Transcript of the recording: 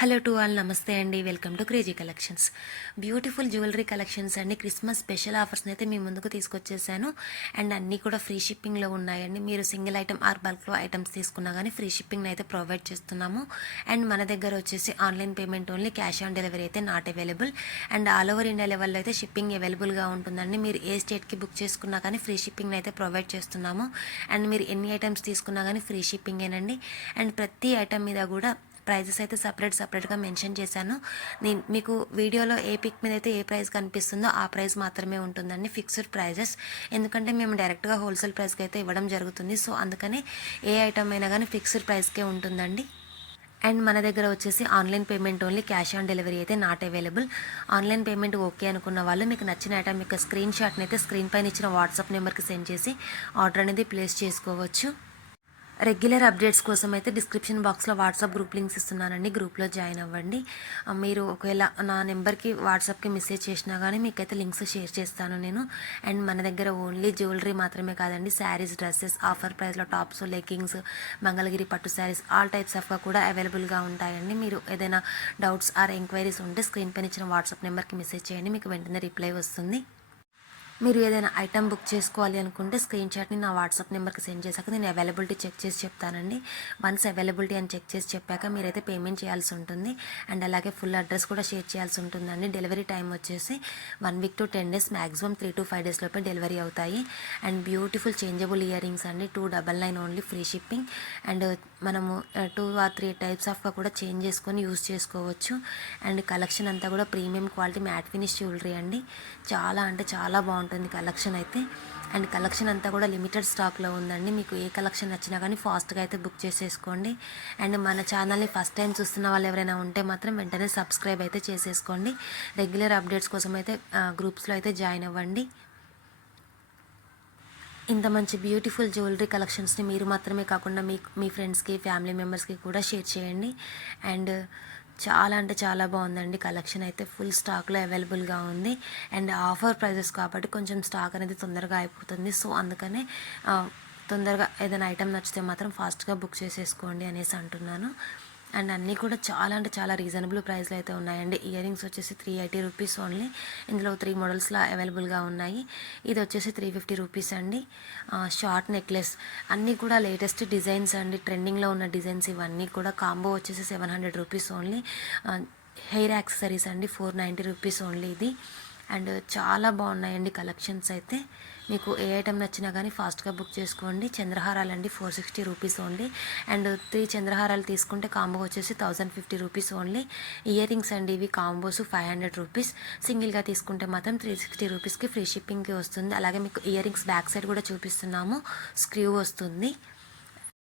Hello to all, నమస్తే అండి. Welcome to crazy collections. Beautiful jewellery collections అండి. Christmas special ఆఫర్స్ని అయితే మీ ముందుకు తీసుకొచ్చేసాను. అండ్ అన్నీ కూడా ఫ్రీ షిప్పింగ్లో ఉన్నాయండి. మీరు సింగిల్ ఐటమ్ ఆర్ బల్క్లో ఐటమ్స్ తీసుకున్నా కానీ ఫ్రీ షిప్పింగ్ అయితే ప్రొవైడ్ చేస్తున్నాము. అండ్ మన దగ్గర వచ్చేసి online payment only, cash on delivery అయితే not available. And all over India లెవెల్లో అయితే షిప్పింగ్ అవైలబుల్గా ఉంటుందండి. మీరు ఏ స్టేట్కి బుక్ చేసుకున్నా కానీ ఫ్రీ షిప్పింగ్ అయితే ప్రొవైడ్ చేస్తున్నాము. అండ్ మీరు ఎన్ని ఐటమ్స్ తీసుకున్నా కానీ ఫ్రీ షిప్పింగేనండి. అండ్ ప్రతి ఐటమ్ మీద కూడా ప్రైజెస్ అయితే సపరేట్గా మెన్షన్ చేశాను. నేను మీకు వీడియోలో ఏ పిక్ మీద అయితే ఏ ప్రైస్ కనిపిస్తుందో ఆ ప్రైస్ మాత్రమే ఉంటుందండి, ఫిక్స్డ్ ప్రైజెస్. ఎందుకంటే మేము డైరెక్ట్గా హోల్సేల్ ప్రైస్కి అయితే ఇవ్వడం జరుగుతుంది. సో అందుకని ఏ ఐటమ్ అయినా కానీ ఫిక్స్డ్ ప్రైస్కే ఉంటుందండి. అండ్ మన దగ్గర వచ్చేసి online payment only, cash on delivery అయితే not available. Online payment okay అనుకున్న వాళ్ళు మీకు నచ్చిన ఐటమ్ యొక్క స్క్రీన్ షాట్ని అయితే స్క్రీన్ పైన ఇచ్చిన వాట్సాప్ నెంబర్కి సెండ్ చేసి ఆర్డర్ అనేది ప్లేస్ చేసుకోవచ్చు. రెగ్యులర్ అప్డేట్స్ కోసం అయితే డిస్క్రిప్షన్ బాక్స్లో వాట్సాప్ గ్రూప్ లింక్స్ ఇస్తున్నానండి, గ్రూప్లో జాయిన్ అవ్వండి. మీరు ఒకవేళ నా నెంబర్కి వాట్సాప్కి మెసేజ్ చేసినా కానీ మీకైతే లింక్స్ షేర్ చేస్తాను నేను. అండ్ మన దగ్గర ఓన్లీ జ్యువెలరీ మాత్రమే కాదండి, శారీస్, డ్రెస్సెస్, ఆఫర్ ప్రైస్లో టాప్స్, లెగ్గింగ్స్, మంగళగిరి పట్టు శారీస్, ఆల్ టైప్స్ ఆఫ్గా కూడా అవైలబుల్గా ఉంటాయండి. మీరు ఏదైనా డౌట్స్ ఆర్ ఎంక్వైరీస్ ఉంటే స్క్రీన్ పైన ఇచ్చిన వాట్సాప్ నెంబర్కి మెసేజ్ చేయండి, మీకు వెంటనే రిప్లై వస్తుంది. మీరు ఏదైనా ఐటమ్ బుక్ చేసుకోవాలి అనుకుంటే స్క్రీన్ షాట్ని నా వాట్సాప్ నెంబర్కి సెండ్ చేశాక నేను అవైలబిలిటీ చెక్ చేసి చెప్తానండి. వన్స్ అవైలబిలిటీ అని చెక్ చేసి చెప్పాక మీరైతే పేమెంట్ చేయాల్సి ఉంటుంది. అండ్ అలాగే ఫుల్ అడ్రస్ కూడా షేర్ చేయాల్సి ఉంటుందండి. డెలివరీ టైం వచ్చేసి 1 week to 10 days, maximum 3 to 5 days లోపే డెలివరీ అవుతాయి. And beautiful changeable ear rings అండి, 299 ఓన్లీ, ఫ్రీ షిప్పింగ్. అండ్ మనము 2 or 3 టైప్స్ ఆఫ్గా కూడా చేంజ్ చేసుకొని యూస్ చేసుకోవచ్చు. అండ్ కలెక్షన్ అంతా కూడా premium quality matte finish jewellery అండి. చాలా అంటే చాలా బాగుంటుంది కలెక్షన్ అయితే. అండ్ కలెక్షన్ అంతా కూడా లిమిటెడ్ స్టాక్లో ఉందండి. మీకు ఏ కలెక్షన్ నచ్చినా కానీ ఫాస్ట్గా అయితే బుక్ చేసేసుకోండి. అండ్ మన ఛానల్ని ఫస్ట్ టైం చూస్తున్న వాళ్ళు ఎవరైనా ఉంటే మాత్రం వెంటనే సబ్స్క్రైబ్ అయితే చేసేసుకోండి. రెగ్యులర్ అప్డేట్స్ కోసం అయితే గ్రూప్స్లో అయితే జాయిన్ అవ్వండి. ఇంత మంచి బ్యూటిఫుల్ జ్యువెలరీ కలెక్షన్స్ని మీరు మాత్రమే కాకుండా మీ ఫ్రెండ్స్కి, ఫ్యామిలీ మెంబర్స్కి కూడా షేర్ చేయండి. అండ్ చాలా అంటే చాలా బాగుందండి కలెక్షన్ అయితే, ఫుల్ స్టాక్లో అవైలబుల్గా ఉంది. అండ్ ఆఫర్ ప్రైజెస్ కాబట్టి కొంచెం స్టాక్ అనేది తొందరగా అయిపోతుంది. సో అందుకనే తొందరగా ఏదైనా ఐటెం నచ్చితే మాత్రం ఫాస్ట్గా బుక్ చేసేసుకోండి అనేసి అంటున్నాను. అండ్ అన్నీ కూడా చాలా అంటే చాలా రీజనబుల్ ప్రైస్లో అయితే ఉన్నాయండి. ఇయర్ రింగ్స్ వచ్చేసి 380 రూపీస్ ఓన్లీ. ఇందులో 3 మోడల్స్లో అవైలబుల్గా ఉన్నాయి. ఇది వచ్చేసి 350 రూపీస్ అండి. షార్ట్ నెక్లెస్ అన్నీ కూడా లేటెస్ట్ డిజైన్స్ అండి, ట్రెండింగ్లో ఉన్న డిజైన్స్. ఇవన్నీ కూడా కాంబో వచ్చేసి 700 రూపీస్ ఓన్లీ. హెయిర్ యాక్సెసరీస్ అండి, 490 రూపీస్ ఓన్లీ ఇది. అండ్ చాలా బాగున్నాయండి కలెక్షన్స్ అయితే. మీకు ఏ ఐటమ్ నచ్చినా కానీ ఫాస్ట్గా బుక్ చేసుకోండి. చంద్రహారాలు అండి, 460 రూపీస్ ఓన్లీ. అండ్ 3 చంద్రహారాలు తీసుకుంటే కాంబో వచ్చేసి 1050 రూపీస్ ఓన్లీ. ఇయర్ రింగ్స్ అండి, ఇవి కాంబోస్ 500 రూపీస్. సింగిల్గా తీసుకుంటే మాత్రం 360 రూపీస్కి ఫ్రీ షిప్పింగ్కి వస్తుంది. అలాగే మీకు ఇయర్ రింగ్స్ బ్యాక్ సైడ్ కూడా చూపిస్తున్నాము, స్క్రూ వస్తుంది.